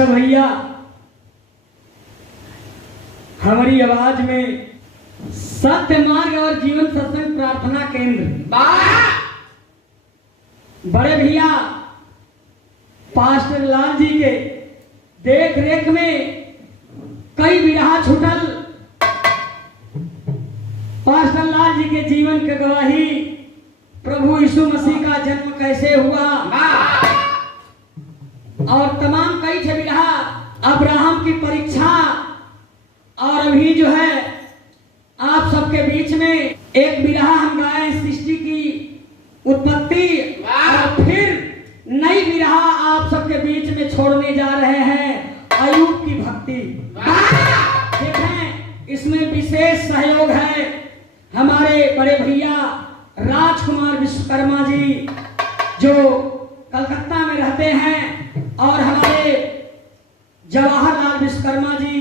अच्छा भैया, हमारी आवाज में सत्य मार्ग और जीवन सत्संग प्रार्थना केंद्र बड़े भैया पास्टर लाल जी के देख रेख में कई बिरहा छुटल। पास्टर लाल जी के जीवन की गवाही, प्रभु यीशु मसीह का जन्म कैसे हुआ और तमाम कई छह बिरहा, अब्राहम की परीक्षा, और अभी जो है आप सबके बीच में एक बिरहा हम गाए सृष्टि की उत्पत्ति, और फिर नई बिरहा आप सबके बीच में छोड़ने जा रहे हैं अयूब की भक्ति। देखें इसमें विशेष सहयोग है हमारे बड़े भैया राजकुमार विश्वकर्मा जी जो कलकत्ता में रहते हैं, और हमारे जवाहरलाल विश्वकर्मा जी,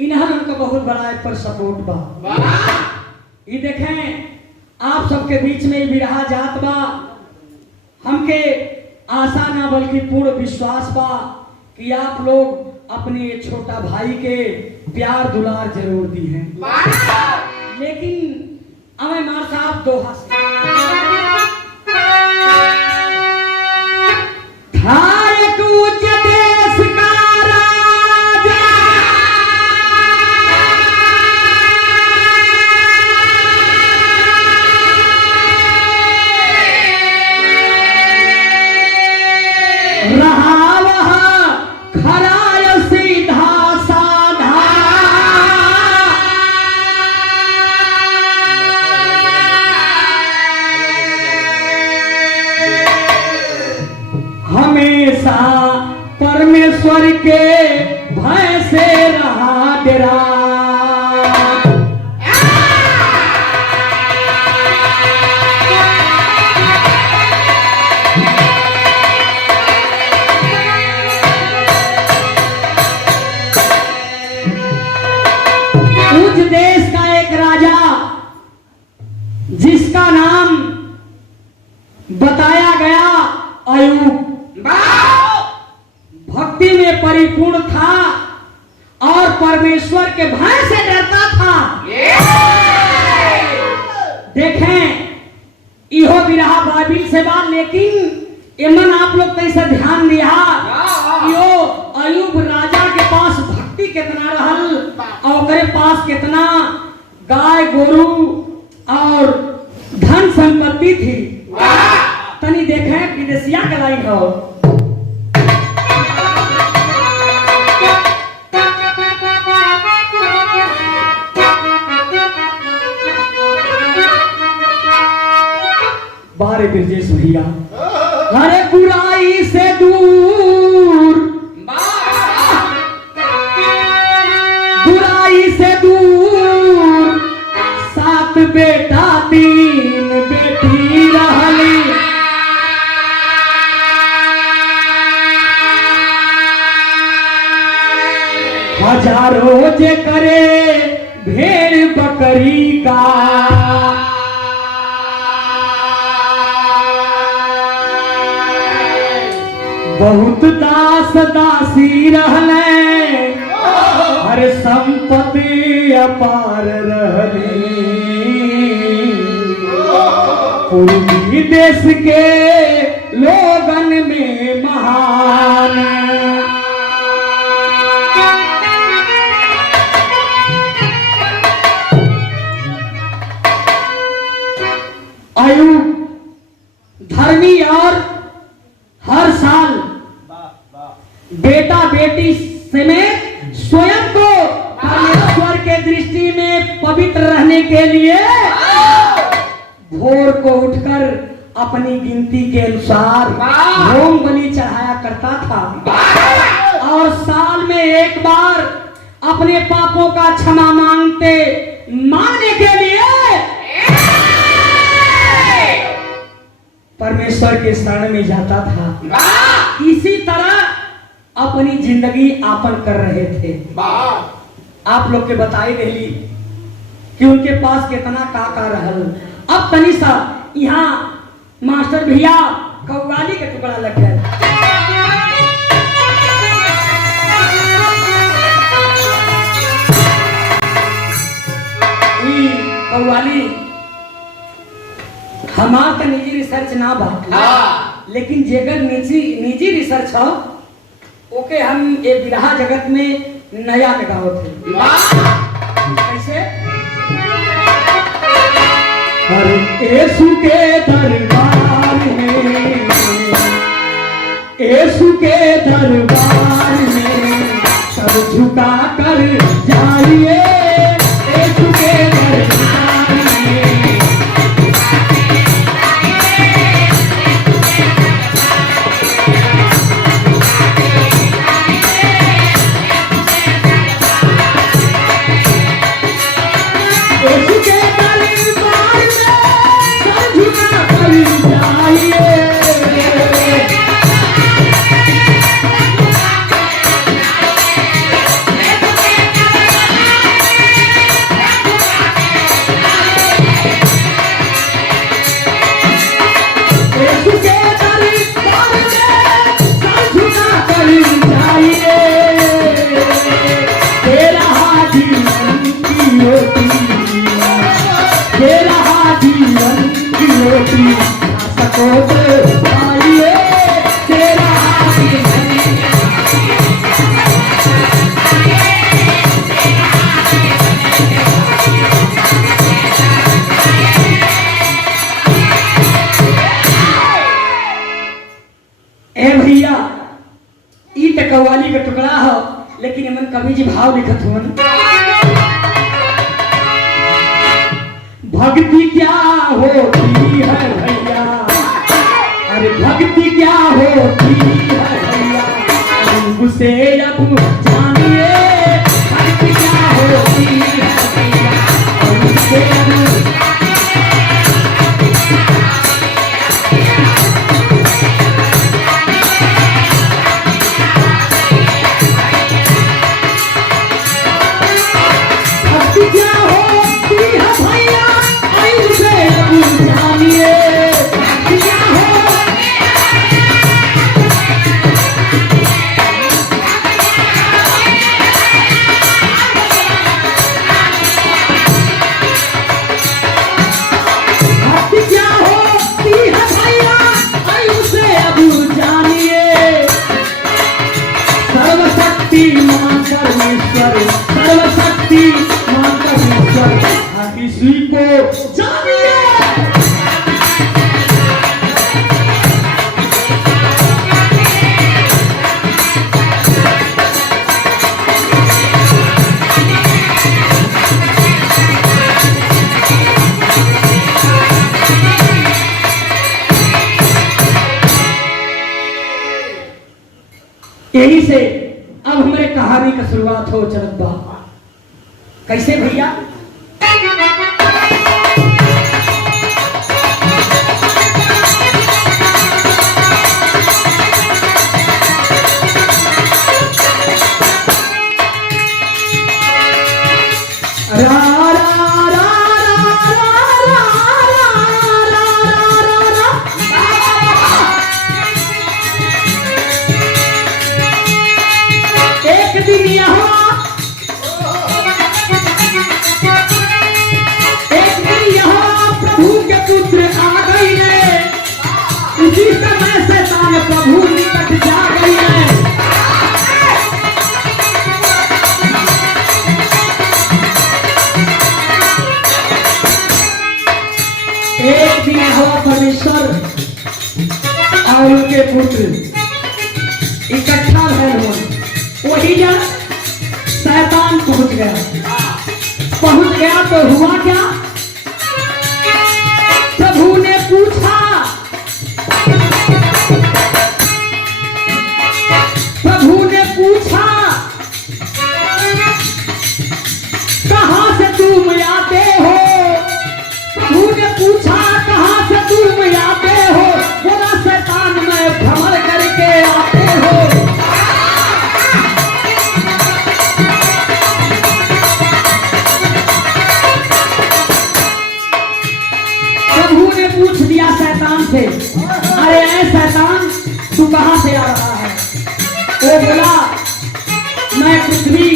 इन्हें उनका बहुत बड़ा पर सपोर्ट बा। ये देखें आप सबके बीच में बिरहा जात बा, हमके आशा ना बल्कि पूर्ण विश्वास बा कि आप लोग अपने छोटा भाई के प्यार दुलार जरूर दी हैं। लेकिन अमे मार साहब दोहा परमेश्वर के भय से रहा डरा। उस देश का एक राजा जिसका नाम बताया गया अयूब, भक्ति में परिपूर्ण था और परमेश्वर के भय से डरता था। देखें इहो बिरहा बाइबिल से बात, लेकिन एमन आप लोग कैसे ध्यान दिया यो अयूब राजा के पास भक्ति कितना रहल और ओकरे पास कितना गाय गोरू और धन संपत्ति थी। तनी देखें विदेशिया के लाइन हो, बारे बिरजेश भैया, हरे बुराई से दूर, बुराई से दूर, सात बेटा तीन बेटी रहली, हजारों जे करे भेड़ बकरी का, बहुत दास दासी रहले, हर संपत्ति अपार रहली, पूर्वी देश के लोगन में महान। अयूब धर्मी और हर साल बेटा बेटी समेत स्वयं को परमेश्वर के दृष्टि में पवित्र रहने के लिए भोर को उठकर अपनी गिनती के अनुसार होम बलि चढ़ाया करता था, और साल में एक बार अपने पापों का क्षमा मांगने के लिए परमेश्वर के शरण में जाता था। इसी तरह अपनी जिंदगी यापन कर रहे थे। आप लोग के बताई रही कि उनके पास कितना काका रहल। अब तनी सा यहाँ मास्टर भैया कव्वाली के टुकड़ा लग गया। कव्वाली हमार तो निजी रिसर्च ना बा, लेकिन जेकर निजी रिसर्च हो ओके हम ये बिरहा जगत में नया लगावत थे। कैसे? अरे यीशु के दरबार में, यीशु के दरबार में सब झुका कर जाइए, यीशु के दरबार में। भैया ई त कव्वाली का टुकड़ा हो, लेकिन एमन कवि जी भाव लिखत हुन। भक्ति क्या होती है भैया, अरे भक्ति क्या होती है भैया, हमसे अब जानिए भक्ति क्या होती है भैया, हमसे अब। किसी को जानिए यही से अब हमारे कहानी का शुरुआत हो चलत बा। कैसे भैया? एक दिन यहाँ प्रभु के पुत्र आ गई है, उसी समय शैतान प्रभु निकट जा गई है। एक दिन हुआ परमेश्वर और उनके पुत्र इकट्ठा भय हुआ, वही जब शैतान पहुंच गया तो हुआ क्या? प्रभु ने पूछा, कहां से तुम आते हो? प्रभु ने पूछा, कहां से तुम आते हो? बोला, शैतान में भ्रमण करके आते हो। पूछ दिया शैतान से, अरे ऐ शैतान तू कहां से आ रहा है? वो बोला, मैं पृथ्वी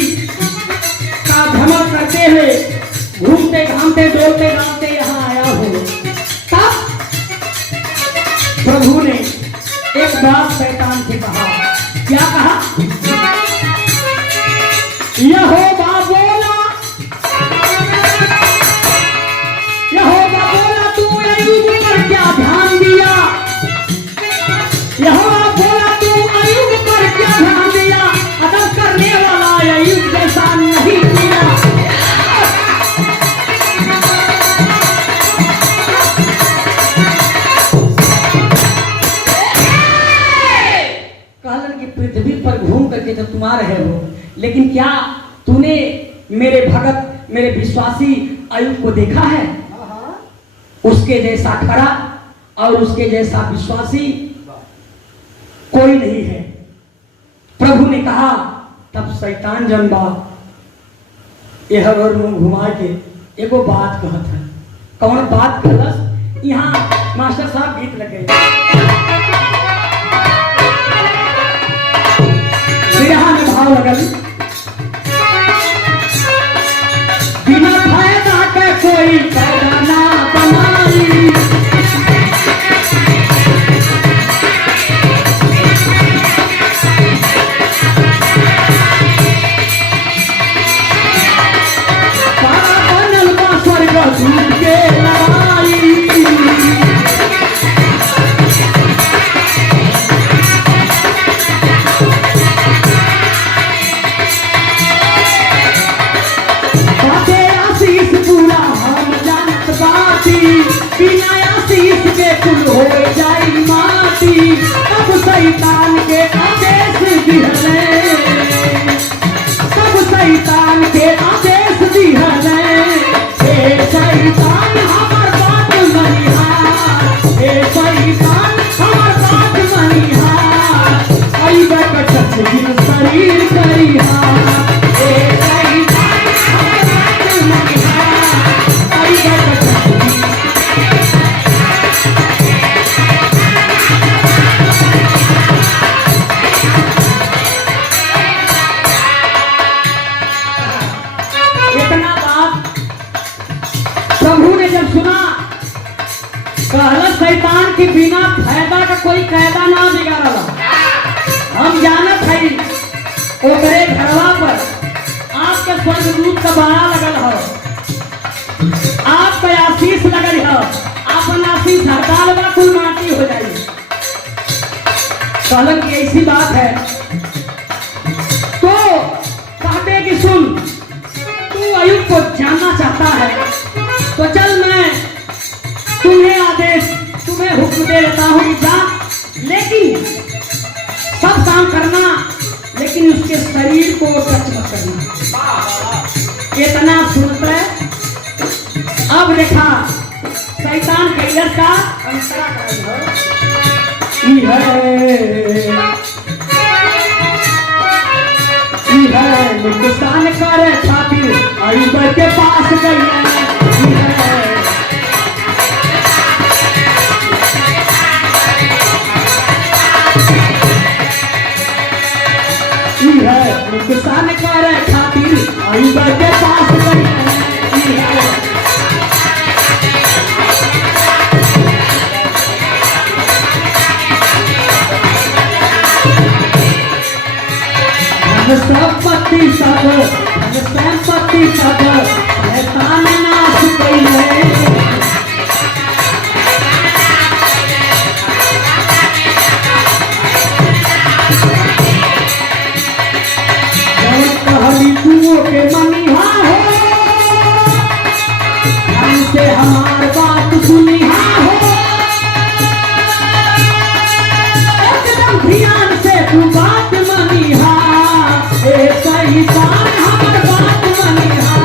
का भ्रमण करते हुए घूमते घामते डोलते डालते यहाँ आया हूँ। तब प्रभु ने एक बात शैतान से कहा। क्या कहा? यहोवा बोला, यहोवा बोला तू अय्यूब पर क्या ध्यान दिया? यहोवा बोला तू अय्यूब पर क्या ध्यान दिया? अदब करने वाला अय्यूब जैसा नहीं किया। कहलन की पृथ्वी पर घूम करके तो तुम आ रहे हो, लेकिन क्या तूने मेरे भगत मेरे विश्वासी अय्यूब को देखा है? उसके जैसा खरा और उसके जैसा विश्वासी कोई नहीं है। प्रभु ने कहा। तब शैतान जनबा यह और मुंह घुमा के एगो बात कहत है। कौन बात कहलस? यहाँ मास्टर साहब गीत लगे, बिरहा में भाव लगल। बिना फायदा के कोई फायदा ना बनाई, सारा बनल बा स्वर्ग दूत के लड़ाई। बिना आशीष के कुल हो जाई माटी। अब शैतान के आदेश दिहले, सब शैतान के आदेश दिहले। हे शैतान हमर बात मनिहार, हे शैतान हमर बात मनिहार। अइबे कटक दिन शरीर करिहार। हे शैतान हमर बात मनिहार, अइबे कटक दिन। शैतान की बिना फायदा का कोई कायदा ना बिगाड़ला। हम जानत है ओकरे घरवा पर आपके स्वर्गदूत का बाड़ा लगल है, आपका आशीष लगल है। आपन आशीष हड़ताल बा कुल माटी हो जाई। कहलन की ऐसी बात है तो कहते कि सुन, तू अय्यूब को जानना चाहता है तो चल मैं तुम्हें आदेश तुम्हें हुक्म दे देता हूँ कि जा, लेकिन सब काम करना, लेकिन उसके शरीर को टच मत करना। इतना सुनते अब देखा शैतान कैलस का अंतरा नुकसान करे खातिर अय्यूब के पास गई। नुकसान करे खातिर अय्यूब के पास गई। संपत्ति सब शैतान नाश कइले। के मनिहा हो, ध्यान से हमार बात सुनिहा हो, एकदम ध्यान से तू बात मनिहा। ए शैतान हमार बात मनिहा,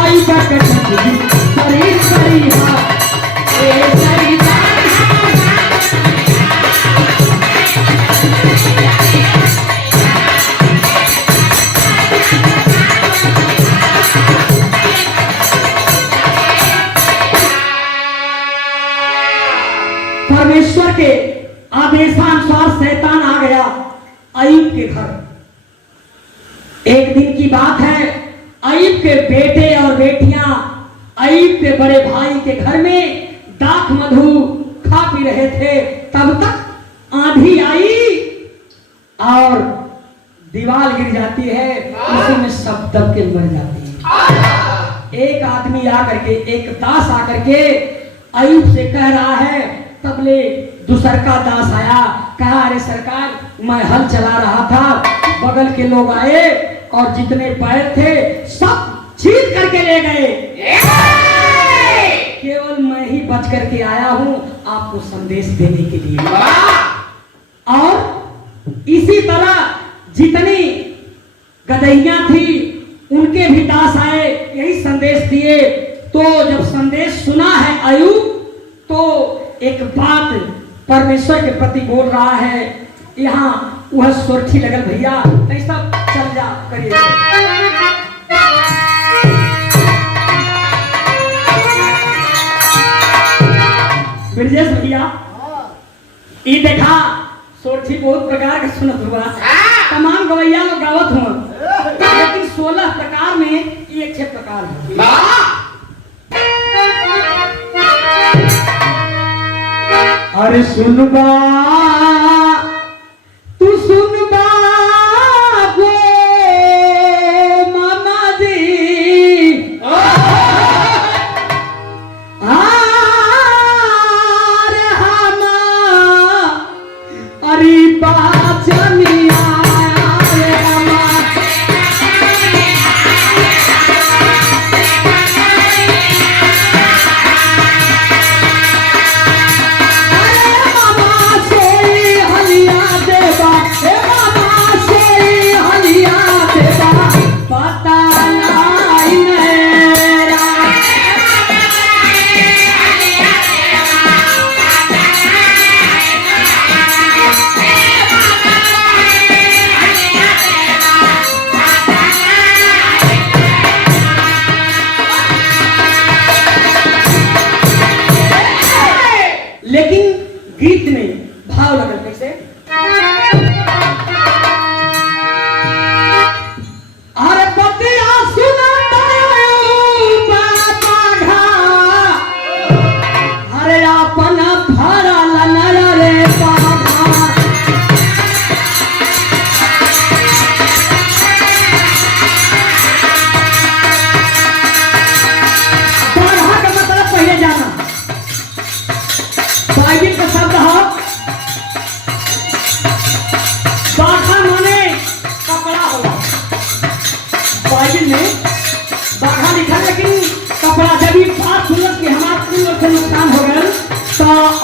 अय्यूब के शरीर करिहा। ए शैतान हमार परमेश्वर के आदेशानुसार शैतान आ गया अय्यूब के घर। एक दिन की बात है, अय्यूब के बेटे और बेटियां अय्यूब के बड़े भाई के घर में दाख मधु खा पी रहे थे, तब तक आंधी आई और दीवार गिर जाती है, उसी में सब दब के मर जाते हैं। एक आदमी आकर के, एक दास आकर के अय्यूब से कह रहा है, तब ले दूसर का दास आया, कहा अरे सरकार मैं हल चला रहा था, बगल के लोग आए और जितने बैल थे सब छीन करके ले गए, केवल मैं ही बच करके आया हूं आपको संदेश देने के लिए। और इसी तरह जितनी गदहियां थी उनके भी दास आए, यही संदेश दिए। तो जब संदेश सुना है अय्यूब, तो एक बात परमेश्वर के प्रति बोल रहा है, यहाँ वह सोरठी लगल भैया, ऐसा चल जा करिए। ब्रजेश भैया ये देखा सोरठी बहुत प्रकार का सुनत हुआ, तमाम गवैया लोग गावत हुआ, लेकिन 16 प्रकार में ये एक प्रकार है। अरे सुनबा तू सुनबा गो मामा जी, अरे हमा अरे बाचनिया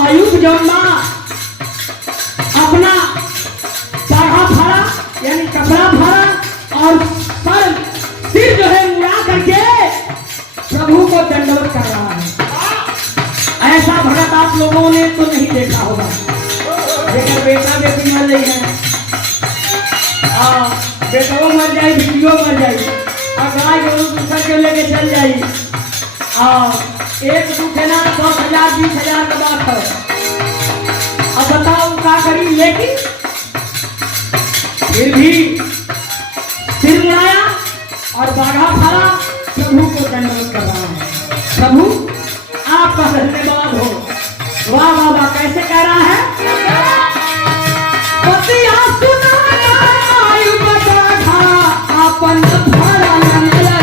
अय्यूब जौना अपना बारहा फाड़ा यानी कपड़ा फाड़ा और सिर जो है मुड़ा करके प्रभु को दंडवत कर रहा है। ऐसा भगत आप लोगों ने तो नहीं देखा होगा, लेकिन बेटा बेटी मर रही है, बेटो मर जाए, बेटियों मर जाए, और गाय गोरू दूसर के लेके चल जाए, एक दुख है ना 10,000 20,000 का बात है। अब बताओ क्या करी, लेकिन फिर भी सिर मुड़ाया और बाघा फाड़ा, प्रभु को दंडवत कर रहा है। प्रभु आपका धन्यवाद हो। वाह वाह वाह, कैसे कह रहा है, पतिया सुनाया अय्यूब बाघा अपन फाड़ा लंगले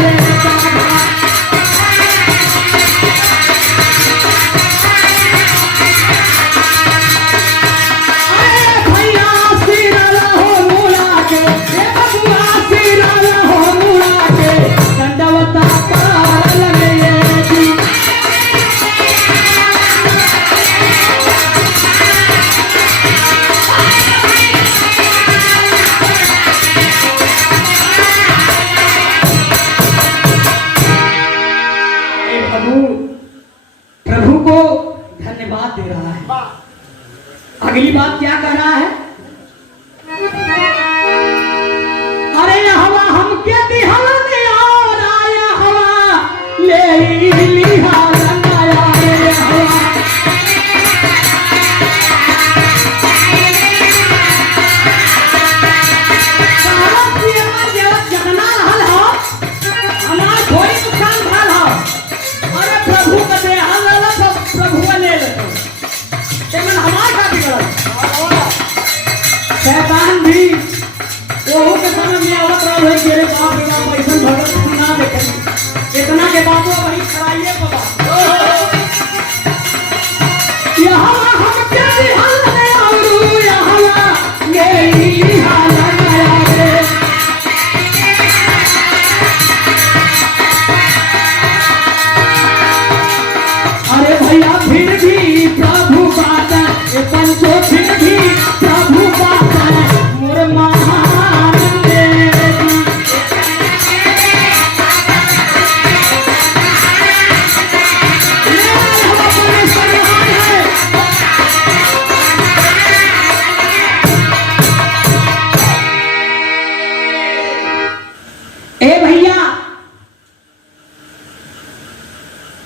दे रहा है। अगली बात क्या कह रहा है, अरे हवा हम के दिहल ने और आया हवा ले लिहा लगाया रे हवा, जगना रहल हो हमार कोई नुकसान भल हो, और शैतान भी ओहू के समझ में आवत रहा है कि अरे बाप रे बाप ऐसा भगत सुना देखे इतना के बातों वही खराइए बाबा यहाँ हम तेरी हाल में आऊं यहाँ मेरी हाल में आवे अरे भैया फिर भी प्रभु बात पंचो फिर भी प्रभु बात मोर महान देवी ए भैया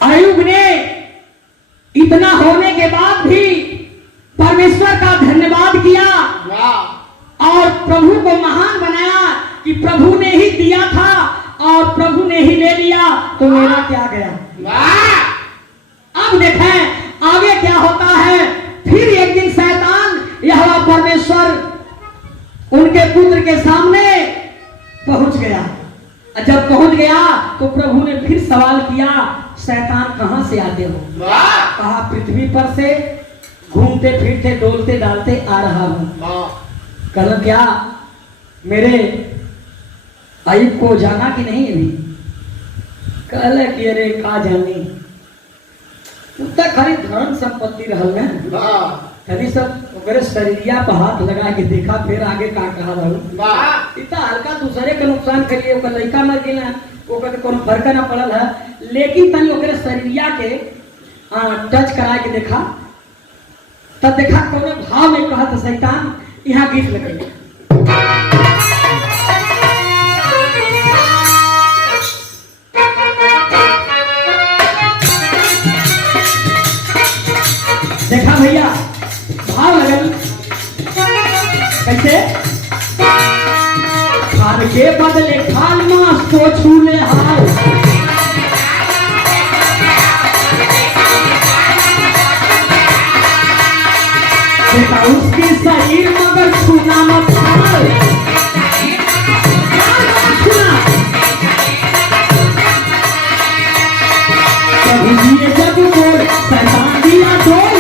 अयुब ने इतना होने के बाद भी परमेश्वर का धन्यवाद किया और प्रभु को महान बनाया कि प्रभु ने ही दिया था और प्रभु ने ही ले लिया तो मेरा क्या गया। अब देखें आगे क्या होता है। फिर एक दिन शैतान यहोवा परमेश्वर उनके पुत्र के सामने पहुंच गया। जब पहुंच गया तो प्रभु ने फिर सवाल किया शैतान कहां से आते हो। कहा पृथ्वी पर से घूमते फिरते डोलते डालते आ रहा हूं। कल क्या मेरे अयुब को जाना कि नहीं अभी। कल कि अरे का जानी उतना खरी धन संपत्ति रहल ना कभी सब ओकरे शरीरिया पर हाथ लगा के देखा फिर आगे का कहा रहू इतना हल्का दूसरे के नुकसान करिए ओकर लड़का मर गया ओकर कोनो फर्क ना पड़ल है लेकिन तनी ओकरे शरीरिया के टच करा के देखा तब देखा कोनो भाव में कहा तो शैतान यहाँ गीत लगे देखा भैया भाव लगल कैसे खाल के बदले खाल मांस को छूले हाल देखा उसकी शरीर मगर छूना मत हाल कभी दिए जब बोल शैतान दिया डोल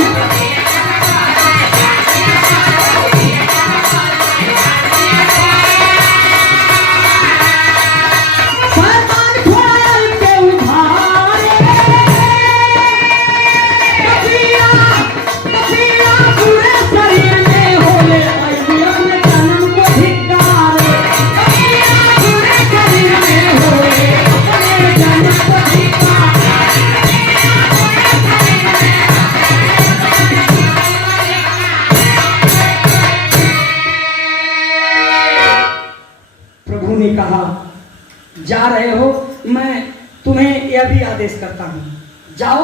कहा जा रहे हो मैं तुम्हें यह भी आदेश करता हूं जाओ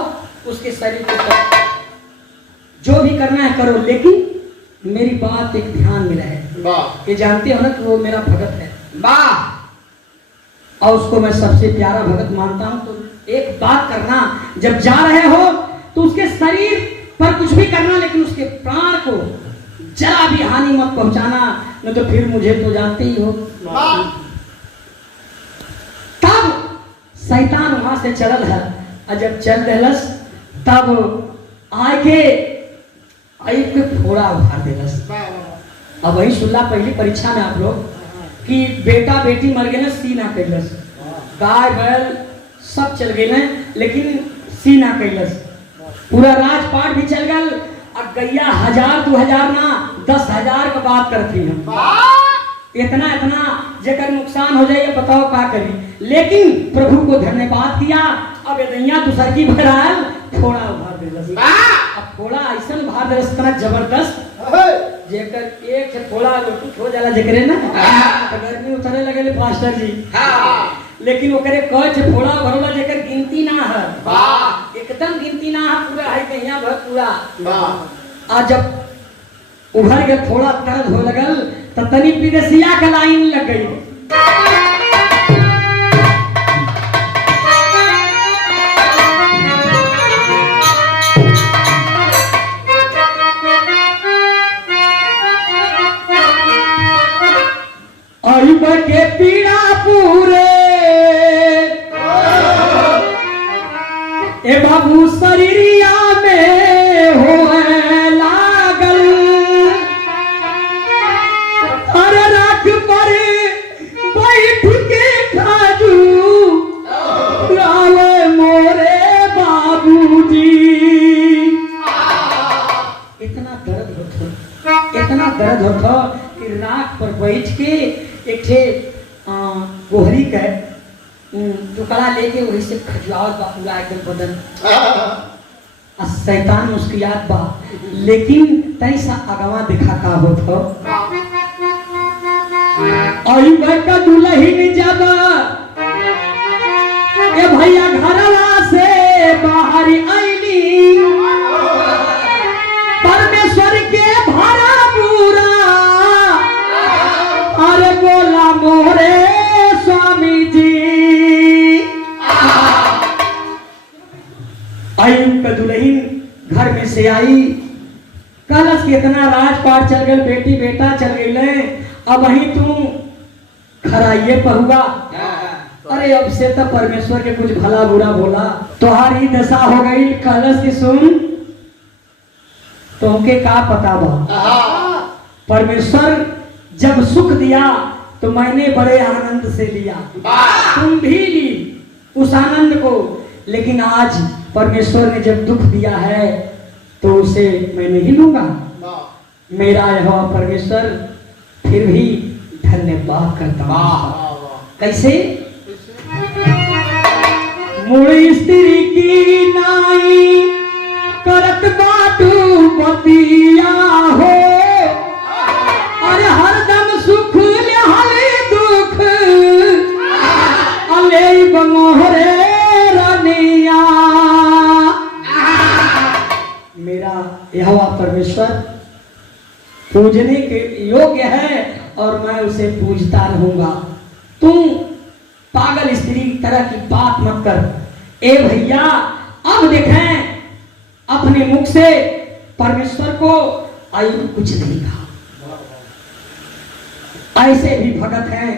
उसके शरीर को जो भी करना है करो लेकिन मेरी बात एक ध्यान में रहे ये जानते हो ना कि वो मेरा भगत है वाह और उसको मैं सबसे प्यारा भगत मानता हूं तो एक बात करना जब जा रहे हो तो उसके शरीर पर कुछ भी करना लेकिन उसके प्राण को जरा भी हानि मत पहुंचाना नहीं तो फिर मुझे तो जानते ही हो। तब शैतान वहां से चलल है और जब चल रहलस तब आके अयुब के फोड़ा उखाड़ देलस। अब वही सुनला पहली परीक्षा में आप लोग कि बेटा बेटी मर गए ना सी ना कैलस गाय बैल सब चल गए लेकिन सी ना कैलस पूरा राजपाट भी चल गल और गैया 1000-2000 ना 10,000 का बात करती है इतना इतना जेकर नुकसान हो जाए बताओ क्या करी लेकिन प्रभु को धन्यवाद दिया। अब दैया दूसर की भराल फोड़ा उभार देलस अब फोड़ा ऐसा उभार देलस इतना जबरदस्त जेकर एक से फोड़ा लुट हो जाला जेकरे ना तो गर्मी उतरे लगे मास्टर जी लेकिन ओकरे कह से फोड़ा भरला जेकर गिनती ना है एकदम गिनती ना है पूरा है दैया भर पूरा आज जब उभर के फोड़ा दर्द हो लगल तो तनी विदेशिया का लाइन लग गई। दर्द होता, इतना दर्द होता कि राख पर बैठ के एक ठे गोहरी का टुकड़ा लेके वही से खजुआवत बा पूरा एकदम बदन। शैतान मुस्कियात बा, लेकिन तैसा अगवा दिखा का होत हो। आई का दुल्हन जब ए भैया घरवा से बाहर आईली, परमेश्वर के भरा पूरा अरे बोला मोरे स्वामी जी। आयु का दुल्हन घर में से आई, कलश कितना राजपाट चल गए, बेटी बेटा चल गए, अब वही तू खराइए पहुआ। अरे अब से तो परमेश्वर के कुछ भला बुरा बोला, तुम्हारी दशा हो गई। कलश की सुन, तुमके का पता बा, परमेश्वर जब सुख दिया तो मैंने बड़े आनंद से लिया, तुम भी ली उस आनंद को, लेकिन आज परमेश्वर ने जब दुख दिया है तो उसे मैं नहीं लूंगा। मेरा यह परमेश्वर फिर भी धन्यवाद करता हूं। कैसे? मुड़ी स्त्री की नाई करत बाटू बतिया हो, अरे हरदम सुख लेहले दुख अले बमोहरे रनिया। मेरा यहोवा परमेश्वर पूजने के योग्य है और मैं उसे पूजता रहूंगा। तुम पागल स्त्री तरह की बात मत कर। ए भैया, अब देखें अपने मुख से परमेश्वर को आयु कुछ नहीं कहा। ऐसे भी भगत हैं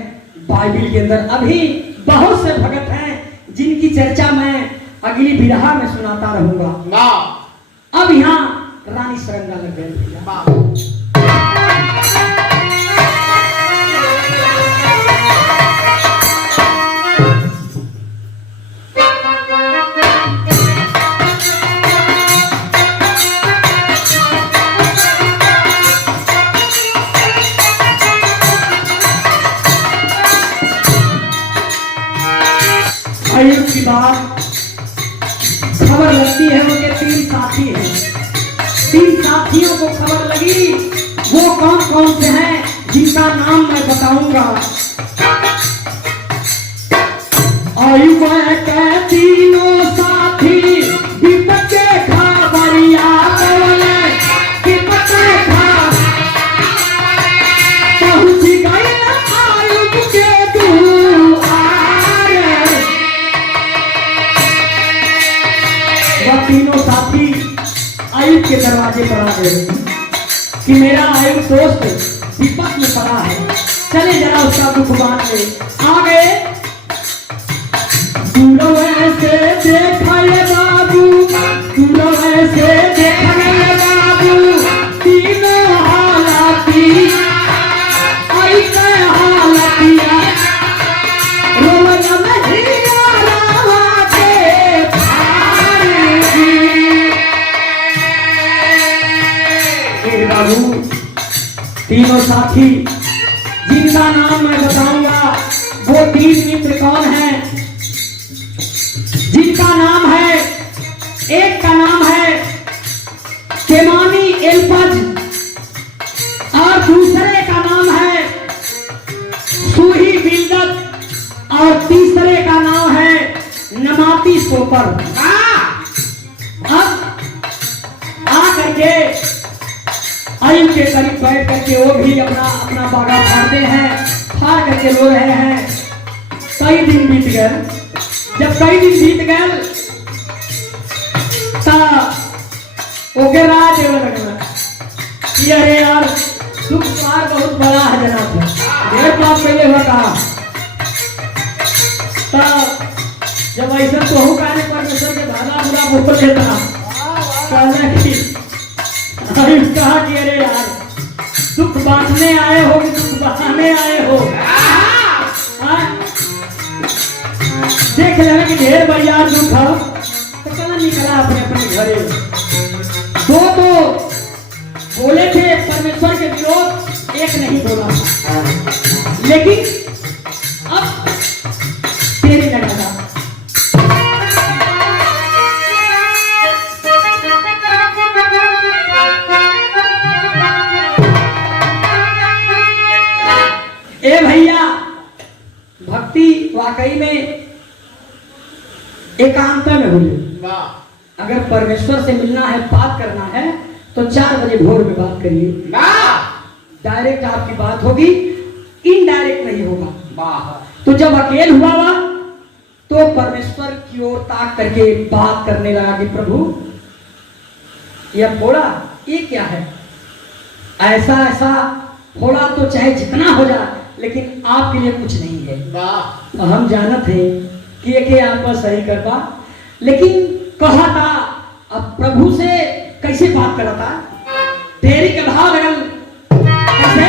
बाइबल के अंदर, अभी बहुत से भगत हैं जिनकी चर्चा मैं अगली विरहा में सुनाता रहूंगा। अब यहाँ रानी सरंगा लग गए भैया। आयु की बात खबर लगती है, उनके 3 साथी हैं। 3 साथियों को खबर लगी, वो कौन कौन से हैं जिनका नाम मैं बताऊंगा। आयु के 3 साथी विपत के खबरिया बोले, विपत के पहुंच गए आयु के दुआरे। वह 3 साथी आयु के दरवाजे पर आ गए कि मेरा आयु दोस्त विपत में पड़ा है, चले जरा उसका दुख बांटने। आ गए, से देखा बाबू, से देखा बाबू, तीनों हालाती ऐसे हालतिया रोमन नहीं रहा के बाबू। 3 साथी जिनका नाम मैं बताऊंगा, वो 3 मित्र कौन है? जिनका नाम है, एक का नाम है केमानी एल्पज और दूसरे का नाम है सूही बिल्दत और तीसरे का नाम है नमाती सोपर। अब आ करके आयु के करीब बैठ करके वो भी अपना बागा फाड़ते हैं, फाड़ करके रो रहे हैं। कई दिन बीत गए। जब कई दिन बीत गए ओके रात लगना कि अरे यार दुख पार बहुत बड़ा है जनाब, ढेर बात पहले हुआ कहा। जब ऐसा तो हो कहने परमेश्वर के भाला बुरा बोल देता, कहना कि कहा कि अरे यार दुख बांटने आए हो कि दुख बहाने आए हो। देख लेना कि ढेर बढ़िया दुख हो तो कल निकला अपने अपने घरे। दो बोले थे परमेश्वर के विरोध एक नहीं बोला, लेकिन अब तेरी लगातार ए भैया, भक्ति वाकई में एकांत में हुई। अगर परमेश्वर से मिलना है, बात करना है, तो 4 बजे भोर में बात करिए। डायरेक्ट आपकी बात होगी, इनडायरेक्ट नहीं होगा। तो जब अकेले हुआ तो परमेश्वर की ओर ताक करके बात करने लगा कि प्रभु यह फोड़ा ये क्या है? ऐसा ऐसा फोड़ा तो चाहे जितना हो जाए, लेकिन आपके लिए कुछ नहीं है। तो हम जानते हैं कि ये आप सही कर पा, लेकिन कहा था अब प्रभु से कैसे बात करा था? तेरी के भाव कैसे?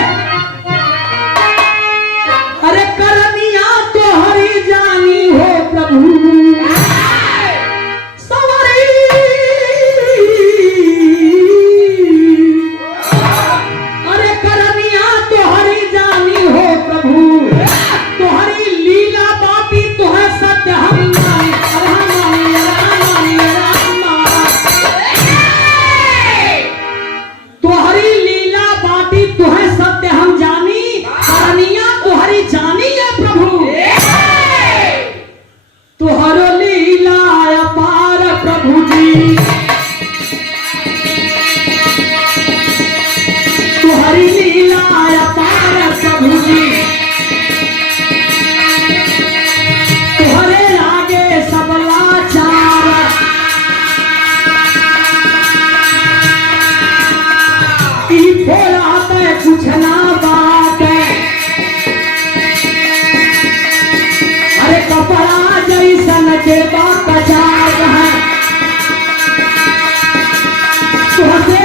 अरे करनिया तो हरी जानी हो प्रभु, सवारी अरे करनिया तो हरी जानी हो प्रभु, तो हरी लीला बाती तो है सत्य हम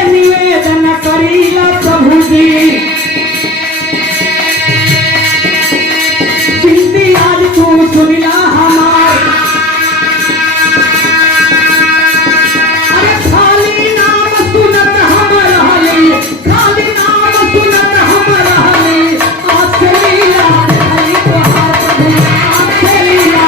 निवेदन करीला प्रभु जी, बिनती आज तू सुनिला हमार। अरे खाली नाम सुनत हम रहली, खाली नाम सुनत हम रहली, आज से लीला हरी तोहार प्रभु, आज से लीला।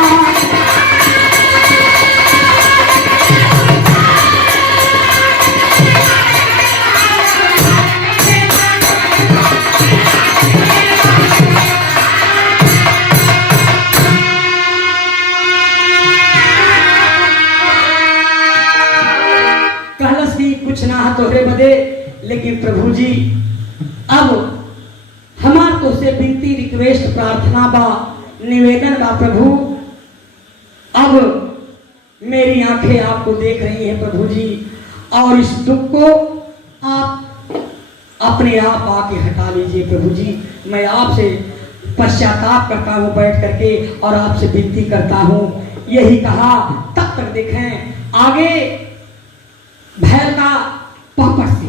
कुछ ना तोहरे बदे, लेकिन प्रभु जी अब हमार तो से विनती रिक्वेस्ट प्रार्थना बा निवेदन बा प्रभु, अब मेरी आंखें आपको देख रही हैं प्रभु जी, और इस दुख को आप अपने आप आके हटा लीजिए प्रभु जी। मैं आपसे पश्चाताप करता हूँ बैठ करके और आपसे विनती करता हूँ। यही कहा, तब तक देखें आगे भैर का पापड़ से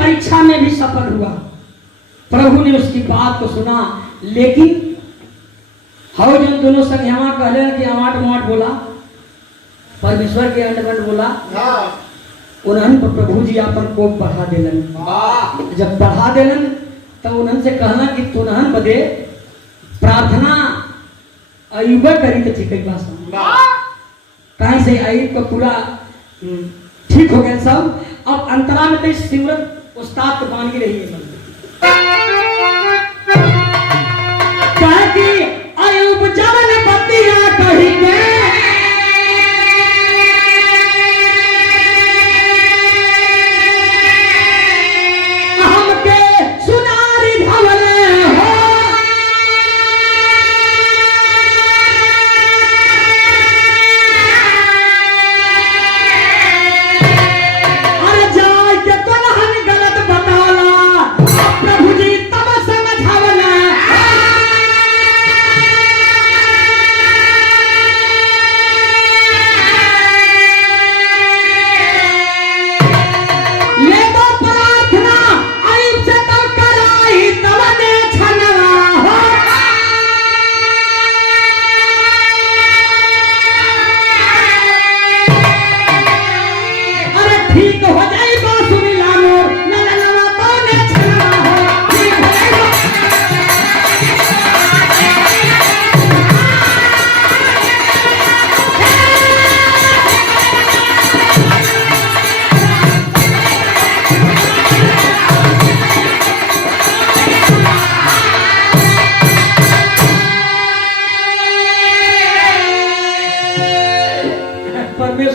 परीक्षा में भी सफल हुआ। प्रभु ने उसकी बात को सुना, लेकिन हाउ जन दोनों संज्ञा कहले कि आवाट माट बोला, परमेश्वर के अंडवन बोला, उन्हन पर प्रभु जी अपन कोप बढ़ा देलन। जब बढ़ा देलन तो उन्हन से कहना कि तुनहन बदे प्रार्थना अयुब करी तो ठीक है बात, कहीं से अयुब को पूरा ठीक हो गया सब। अब अंतरा में तो सिमरन उस्ताद को बांध के रही है कि अयुब जवन बतिया कही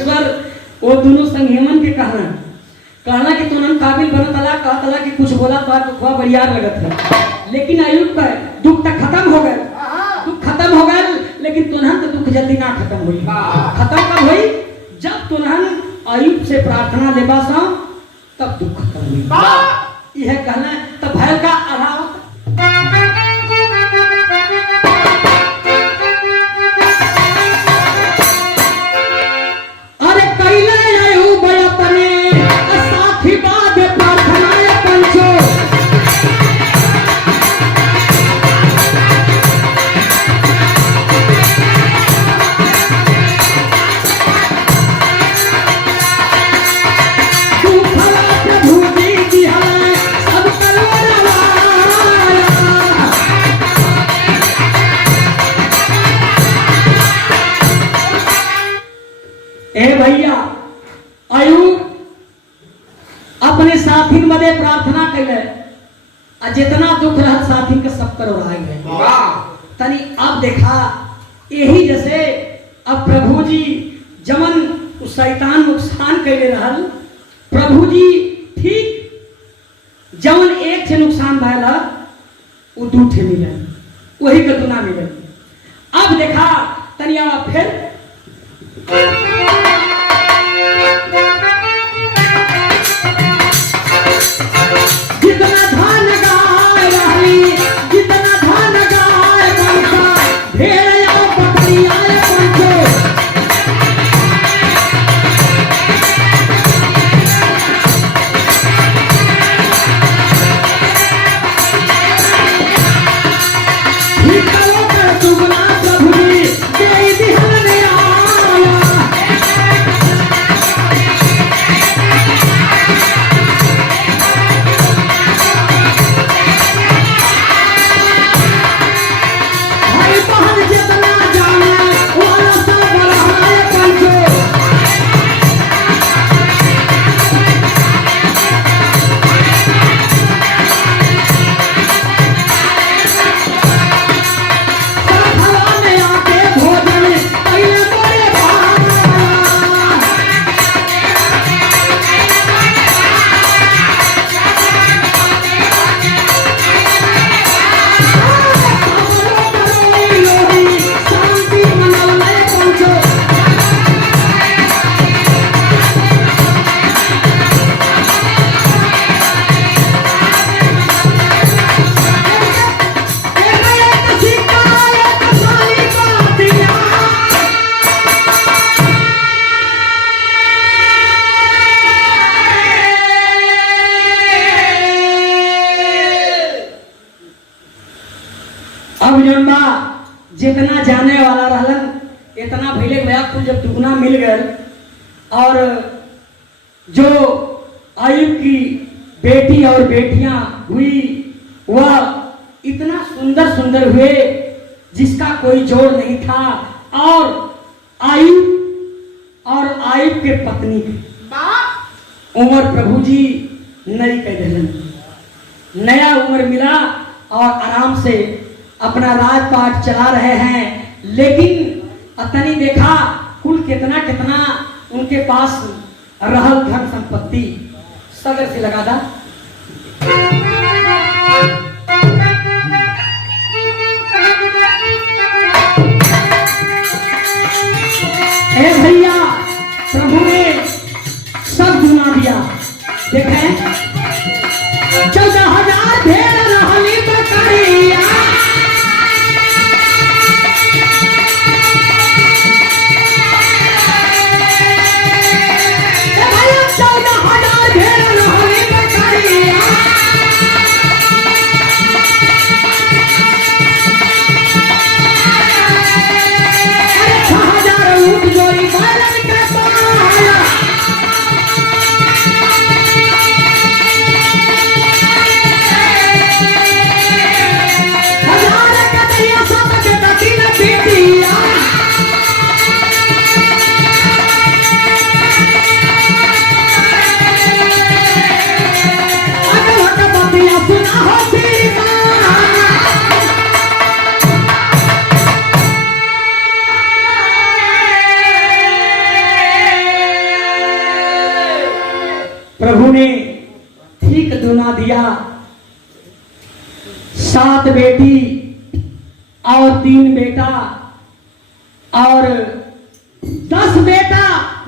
परमेश्वर वो दोनों संगेमन के कहना कि तुम काबिल बनतला कहतला कि कुछ बोला तो दुखवा बढ़ियार लगत है, लेकिन अयुब का दुख तक खत्म हो गए, दुख खत्म हो गए, लेकिन तुनहन तो दुख जल्दी ना खत्म हुई। खत्म कब हुई? जब तुनहन अयुब से प्रार्थना लेबा सा तब दुख खत्म हुई। यह कहना तब भय का अभाव। अरे कैले अयुब अपने साथी बाद प्रार्थना पंचो, ए भैया अयुब अपने साथी मदे प्रार्थना कैले, जितना दुख रहा साथी के सब कर उड़ाई है। तनी अब देखा यही जैसे अब प्रभु जी जमन शैतान नुकसान कैले रहल, प्रभु जी ठीक जमन एक से नुकसान भैला वो दू ठे मिले, वही के दुना मिले। अब देखा तनी अब फिर जितना धान गाय रही, जितना धान गाय बनता भेड़ या बकरी आए पंचो, भीतरों का दुगना प्रभु जी दे दिहन ने आया। भाई बहन जितना जाने वाला सब बढ़ाए पंचो, सभा में आके भोजन पहले बड़े भागा, शांति मनौले पंचो। एक सिक्का एक थाली का दिया, अब जनबा जितना जाने वाला रहलन इतना भैले भैया कुल जब दुगना मिल गए, और जो अयुब की बेटी और बेटियां हुई वह इतना सुंदर सुंदर हुए जिसका कोई जोड़ नहीं था। और आयुब के पत्नी की उम्र प्रभु जी नई कह दिलन, नया उम्र मिला और आराम से अपना राजपाट चला रहे हैं। लेकिन अतनी देखा कुल कितना कितना उनके पास रहल धन संपत्ति सगर से लगा दा। ए भैया प्रभु ने सब गुना दिया। देखें 14,000 भेड़ रहली बकरिया, ए भैया 14,000 भेड़ रहली बकरिया, अरे 6,000 ऊँट जोड़ी बैलन के पाया, 3 बेटा और 10 बेटा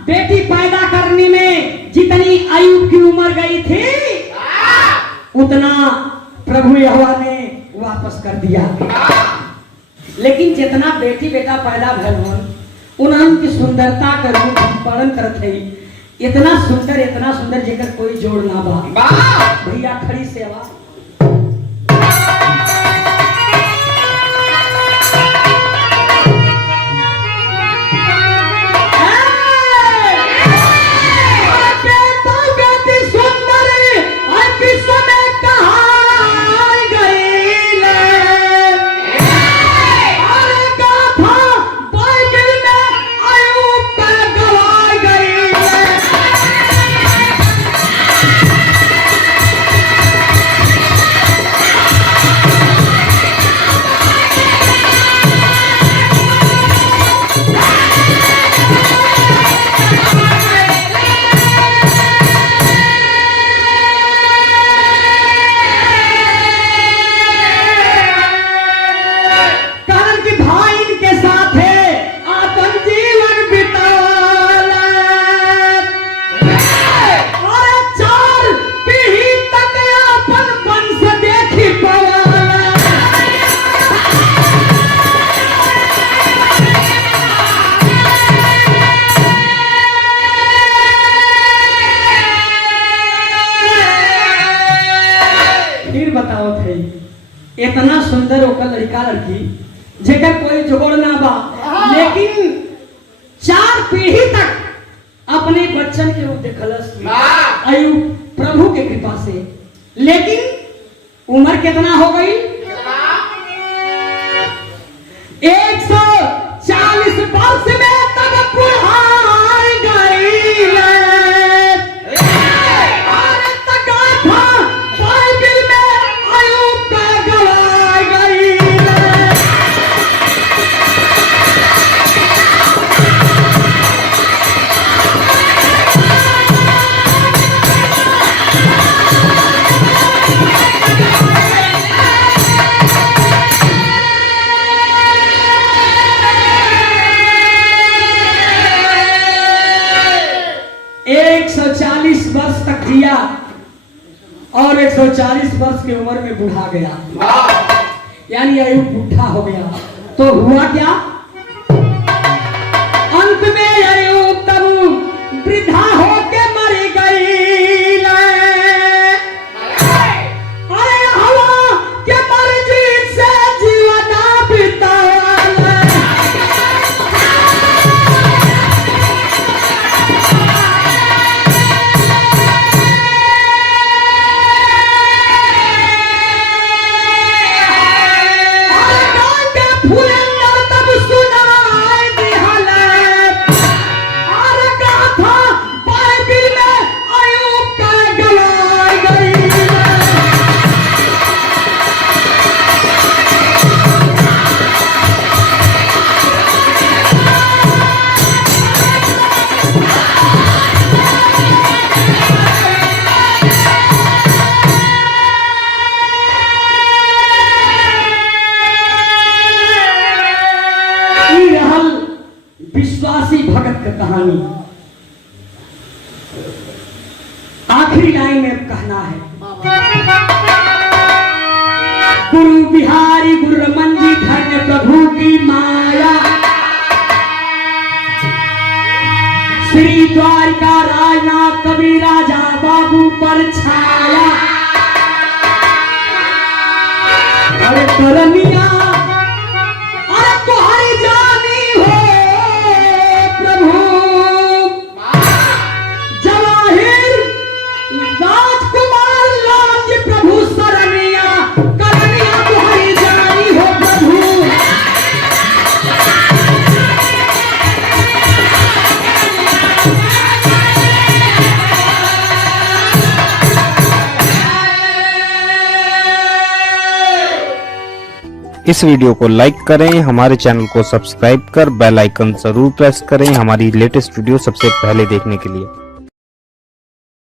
बेटी पैदा करने में जितनी अय्यूब की उम्र गई थी उतना प्रभु यहोवा ने वापस कर दिया। लेकिन जितना बेटी बेटा पैदा भइल उनकी सुंदरता का रूप वर्णन करत है। इतना सुंदर जेकर कोई जोड़ ना बा। भैया खड़ी सेवा इतना सुंदर होकर लड़का लड़की जेकर कोई जोड़ ना बा। लेकिन 4 पीढ़ी तक अपने बच्चन के रूप देखलस अय्यूब प्रभु के कृपा से। लेकिन उम्र कितना हो गई? 140 वर्ष में तब बुढ़ाई गई। जिया और 140 वर्ष की उम्र में बूढ़ा गया, यानी अय्यूब बूढ़ा हो गया। तो हुआ क्या? अंत में अय्यूब तब वृद्धा होके मर गई। अरे हवा के मर्जी से जीवन बिताया। विश्वासी भगत का कहानी आखिरी लाइन में कहना है। गुरु बिहारी गुरु रमन जी धन्य प्रभु की माया। श्री द्वारिका राजनाथ कवि राजा बाबू पर छाया। अरे करनिया इस वीडियो को लाइक करें, हमारे चैनल को सब्सक्राइब कर बेल आइकन जरूर प्रेस करें हमारी लेटेस्ट वीडियो सबसे पहले देखने के लिए।